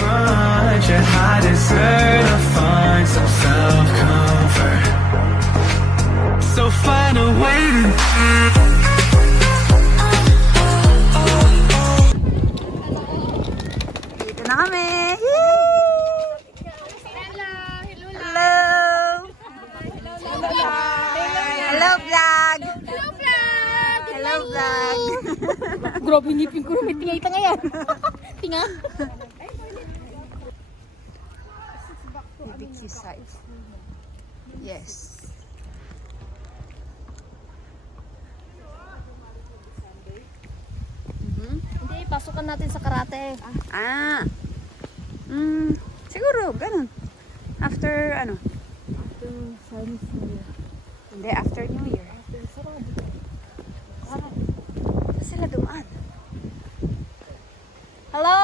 much, and I deserve to find some self-comfort. So find a way to Dito na kami. Yay! Hello! Hello, vlog! Hello, vlog! Grabe, nipin ko na may tingay-tanga yan. Tinga. Big size. Yes. Hindi, pasukan natin sa karate. Ah. Siguro, ganun. After, ano? After Chinese New Year. Hindi, after New Year. Saan sila dumaan? Hello?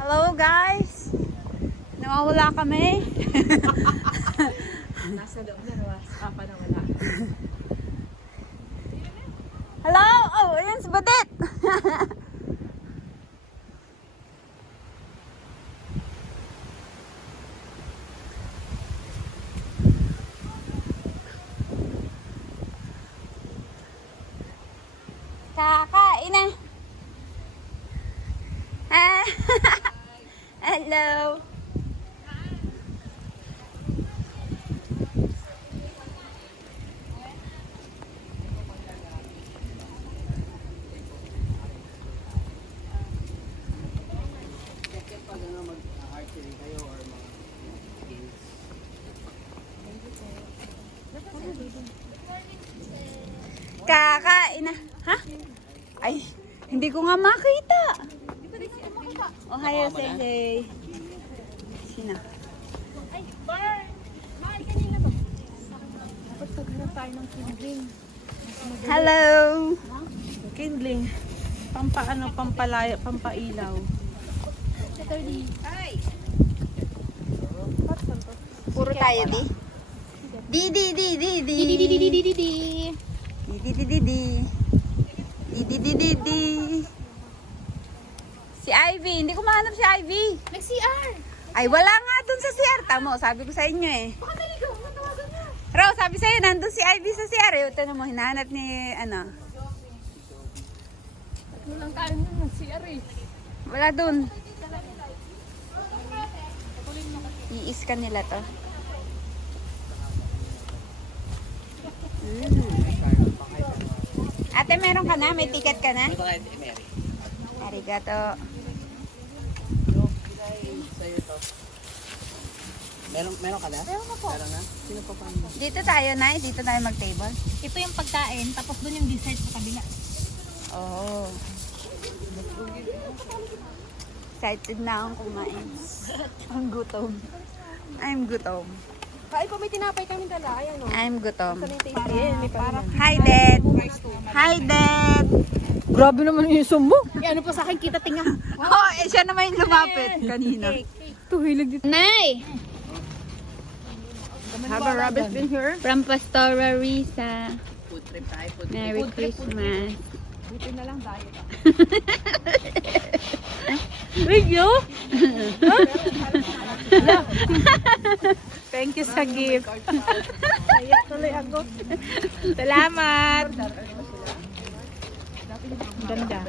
Hello, guys? Nawawala kami. Nasa loob na nawas. Papa na wala. Hello? Oh, ayan si Badet. Kakain na. Ah. Hello. Kakain na. Ha? Ay, hindi ko nga makita. Ohayo, Sensei. Sino? Ay, Bern! Mahal kanina to. Dapat paghanap tayo ng kindling. Hello. Kindling. Pampailaw. Puro tayo, di? Di. Di. Di. Si Ivy, hindi ko mahanap si Ivy. Nag-CR! Ay, wala nga dun sa CR. Tamo, sabi ko sa inyo eh. Baka naligaw, natawagan na. Ro, sabi sa'yo, nandun si Ivy sa CR. Ito na mo, hinahanap ni, ano. Walang tayo nun nag-CR eh. Wala dun. I-scan nila to. Ate, meron ka na? May ticket ka na? Arigato. Meron ka na? Meron na po. Meron na? Sino pa pa? Dito tayo, Nay. Dito tayo mag-table. Ito yung pagkain, tapos doon yung dessert sa kabila. Oh. Excited na akong kumain. Ang gutom. I'm gutom. Kain pa, may tinapay kami dala. Ayan o. I'm gutom. Para Hi, Dad. Hi, Dad. Grabe naman yung sumo. ano pa sa akin, kita tinga. Oh, eh, siya naman yung lumapit kanina. Tuhilig dito. Nay! Have a rabbit been here? From Pastora Risa. Food trip tayo. Merry Christmas. Buti na lang tayo. Video? Thank you sa gift. Kaya tuloy ako. Salamat. Ganda.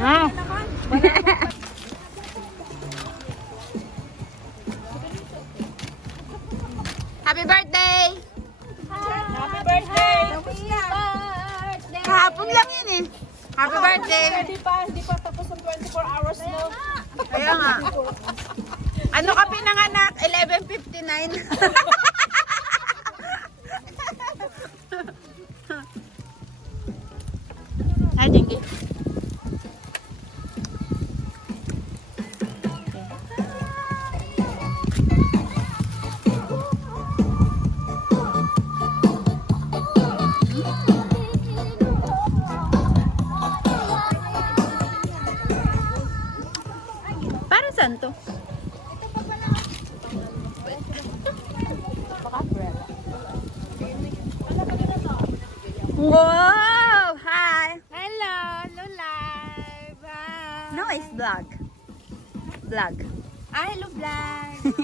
Ah. Happy birthday! Happy birthday! Kahapon lang yun eh. Happy birthday! Hindi pa tapos ang 24 hours no? Kaya nga. Ano ka pinanganak? 11:59. Hi, Jinky. Para saan to? Wow! Hi! Hello! Mama is vlog. Vlog. Ah, hello, vlog.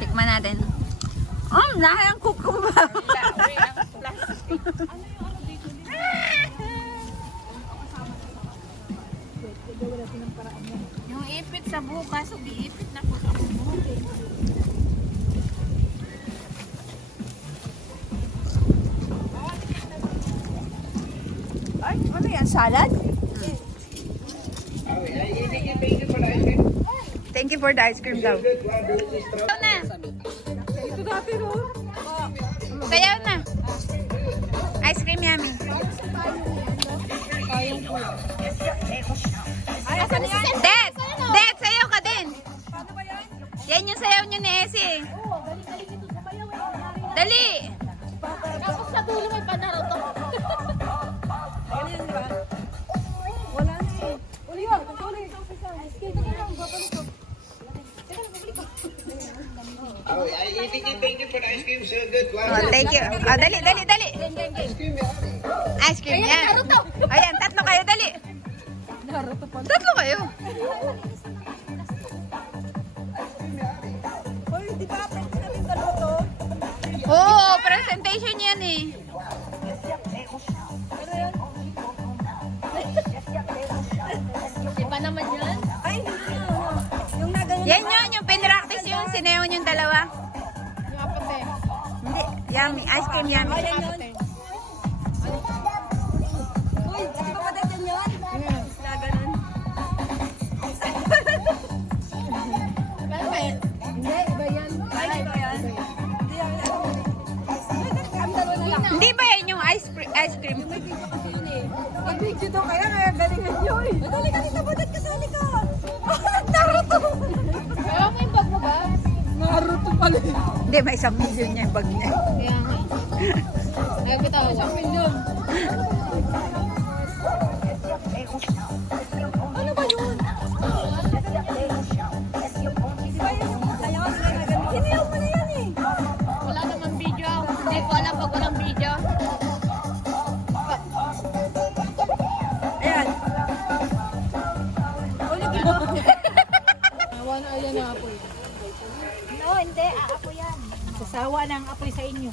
Tikman natin. Lahat ang kukumba. Yung ipit sa bukas, umiipit na po sa buhok. Ay, ano yan? Salad? Thank you for the ice cream daw. Sayaw na. Ito dati, no? Sayaw na. Ice cream yummy. Ay, asan yan? Dad! Dad, sayaw ka din. Paano ba yan? Yan yung sayaw nyo ni Essie. Dali! Tapos sa dulo may panarato. Ganyan, di ba? Wala na eh. Uli yun, uli. Teka lang, babalik ko. Thank you for the ice cream. So good. Oh, thank you. Oh, dali, dali, dali. Ice cream yan. Ayan, tatlo kayo, dali. Tatlo kayo. Hoy, di ba? Pwede natin dalawa to? Oo, presentation yan eh. Ano yan? Iba naman yun. Ay, hindi na. Yung naganyan. Yan yun, yung pinractice yung sineon yung dalawa. Yung apate. Hindi, yummy. Ice cream yummy. Ayan yun. Uy, di ba patayin yun? Na ganun. Pero ba yan? Hindi, iba yan. Ay, iba yan. Hindi yan. Ang dalawa na lang. Hindi ba yan yung ice cream? Mag-video daw kaya galingan nyo eh. Madali ka dito, badat ka sa likod. Naruto! Kaya mo yung bag mo ba? Naruto pala. Hindi, may isang million niya yung bag niya. Kaya nga. Nagkita ako. Isang milyon. Ano ba yun? Di ba yun yung sayaw na ganun? Hiniyaw mo na yan eh. Wala naman video. Hindi ko alam pag walang video. Ayan. Ulit mo. Nawa na yan na apoy. No, hindi. Aapo yan. Sasawa na ang apoy sa inyo.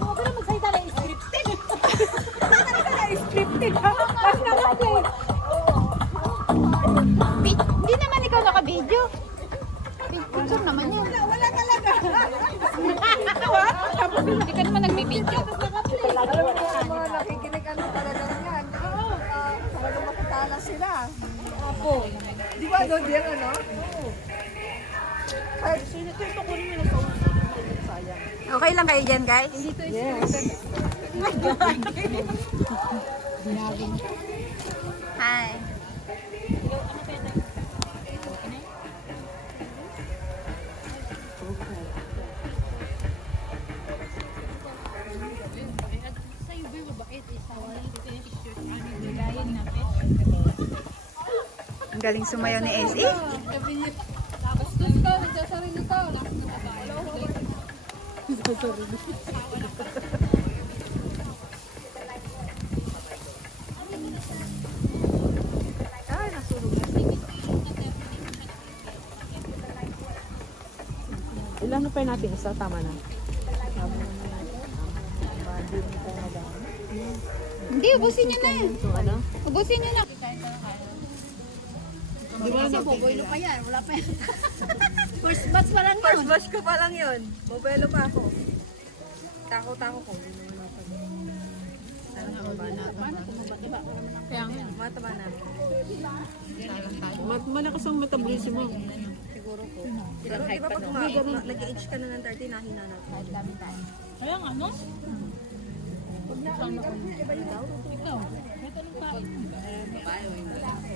Huwag ka na magsalita na scripted. Ano ka na scripted? Wag na natin. Hindi naman ikaw naka-video. Picture naman yan. Wala talaga. Hindi ka naman nagbi-video. Alam mo na mga nakikinig ano talaga yan. Talagang makatala sila. Opo. Di ba doon yan ano? Kahit sino ito kunin mo na sa sayang. Okay lang kayo dyan, guys? Yes. Hi. Ang galing sumayaw ni Essie. Ilan na pa natin? Isa, tama na. Hindi, ubusin nyo na. Ano? Ubusin nyo na. Di ba na? Boboylo pa yan. Wala pa yan. First batch pa lang yun. First batch ko pa lang yun. Bobelo pa ako. Tako-tako ko. Kaya nga. Mataba na. Malakas ang metabolism mo. Siguro ko. Pero di ba pag nag-age ka na ng 30, nahina na. Kaya nga, no?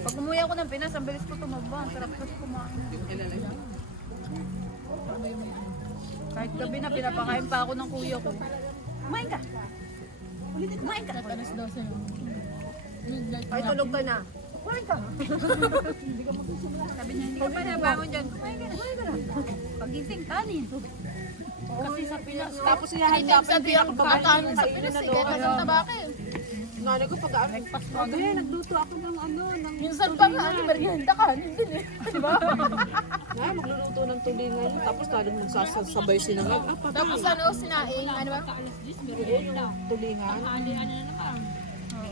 Pag umuwi ako ng Pinas, ang bilis ko tumaba. Ang sarap ko kumain. Kahit gabi na, pinapakain pa ako ng kuya ko. Kumain ka. Ulitin, kumain ka. Tatanas daw sa'yo. Ay, tulog ka na. Kumain ka. Sabi niya, hindi ka pa nabangon dyan. Kumain ka na. Pagising kanin. Kasi sa Pinas, Tapos ihahanda pa yung pinakabagalan sa Pinas, eh, kaya kasang tabake. Nanay ko pag nagluto ako ng ng Minsan pa nga, merienda kanin din eh. Di ba? Nay, magluluto ng tulingan. Tapos lalong magsasabay sinangag. Tapos ano, sinaing, ano ba? Tulingan.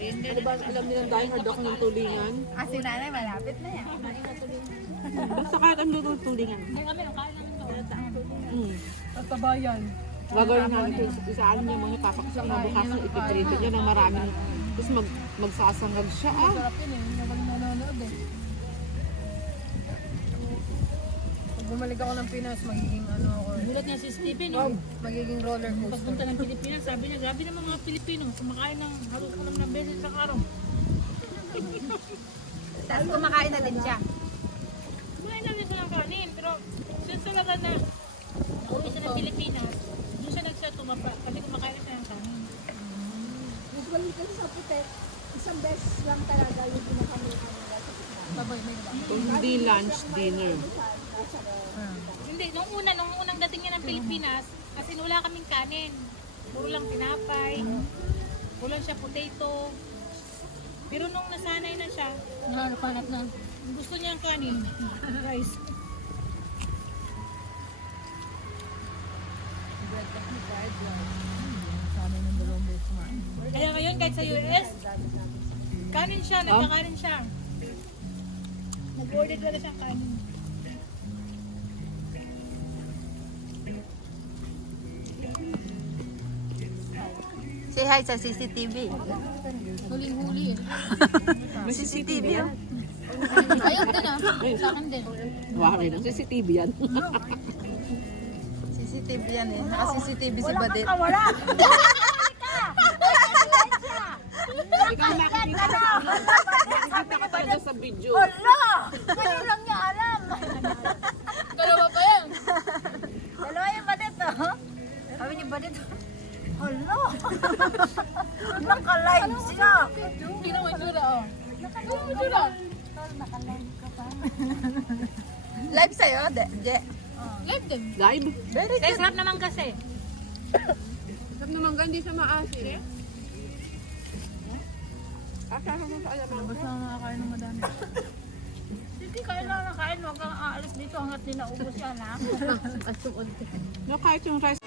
Ano ba, alam nilang dahil hard ako ng tulingan? Kasi nanay, malapit na yan. Basta kahit ang luto ng tulingan. Tabayan. Gagawin namin ito. Isaan niya mga papakasang na bukas na ipiprito niya ng maraming. Tapos magsasangag siya. Sarap yun eh, habang nanonood eh. Pag bumalik ako ng Pinas, magiging ano ako. Gulat niya si Stephen, Magiging roller coaster. pagpunta ng Pilipinas, sabi niya, grabe naman mga Pilipino, kumakain ng halos ko naman ng beses sa araw. Tapos kumakain na din siya. Kumain na rin siya ng kanin, pero since talaga na uwi siya ng Pilipinas, doon siya nagsatumapa, kasi kumakain na siya ng kanin. Usually kasi sa putet, isang beses lang talaga yung pinakami Sabay, may iba. Kung hindi lunch, dinner. Hindi, nung unang dating niya ng Pilipinas, kasi wala kaming kanin. Puro lang tinapay, puro lang siya potato. Pero nung nasanay na siya, Nakapanap na. gusto niya ang kanin, rice. Sanay ng dalawang beses kumain. Kaya ngayon, kahit sa US, kanin siya, nagkakanin siya. Nag-order talaga siyang kanin. Say hi sa CCTV. Huling-huli eh. May CCTV oh. Ayun din ah. Sa akin din. Wari ng CCTV yan. CCTV yan eh. Naka-CCTV si Badet. Ikaw makikita ka talaga sa video. Ngayon lang niya alam. Dalawa pa yan. Dalawa yung Badet oh. Sabi ni Badet, hala. Naka-live siya. Hindi na may tsura oh. Ano may tsura? Live sa'yo, Je. Live din. Live? Very Kaya sarap naman kasi. Sab naman hindi siya maasin. Akala mo sa alam mo. Basta makakain ng madami. Hindi, kain lang na kain. Huwag kang aalis dito hanggat di naubos yan, ha? No, kahit yung rice.